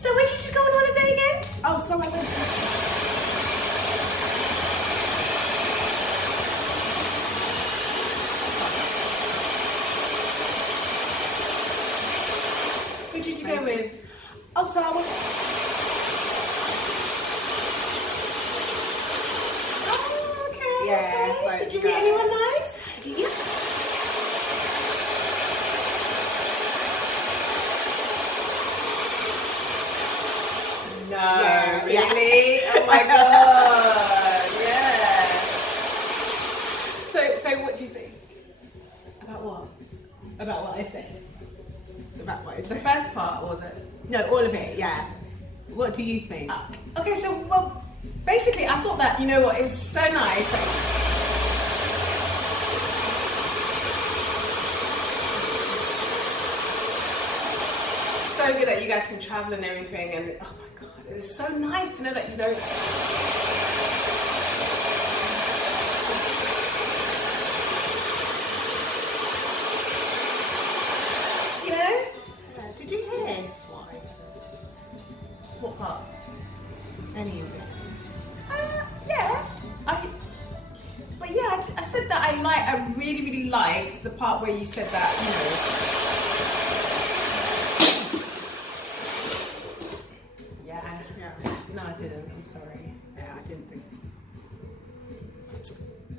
So where did you go on holiday again? Oh, so I went Who did you go with? Oh, so I went. Oh, okay. Yeah, okay. so Did you meet anyone nice? Yeah. No, Yeah, really? Oh my god, yeah. So what do you think About what? about what I said? About what I The said? first part or the... No, all of it. Yeah. What do you think? Okay, so, well, basically I thought that, you know what, it was so nice. Like, so good that you guys can travel and everything, and oh my god, it was so nice to know that, you know... You know? Yeah, did you hear what I said? What part? Any of it? Yeah. But yeah, I said that I really, really liked the part where you said that, you know,